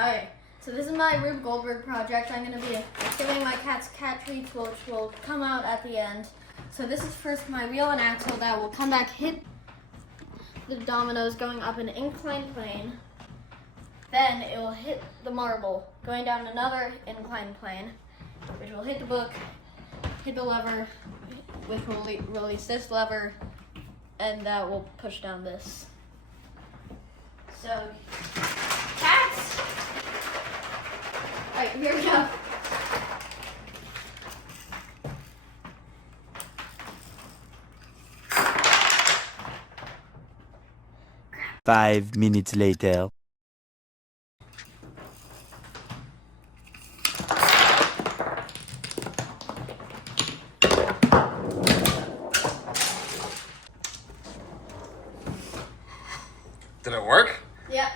Okay, so this is my Rube Goldberg project. I'm going to be giving my cats cat treats, which will come out at the end. So this is first my wheel and axle that will come back, hit the dominoes going up an inclined plane. Then it will hit the marble going down another inclined plane, which will hit the book, hit the lever, which will release this lever, and that will push down this. So, cats! Alright, here we go. Five minutes later. Did it work? Yeah.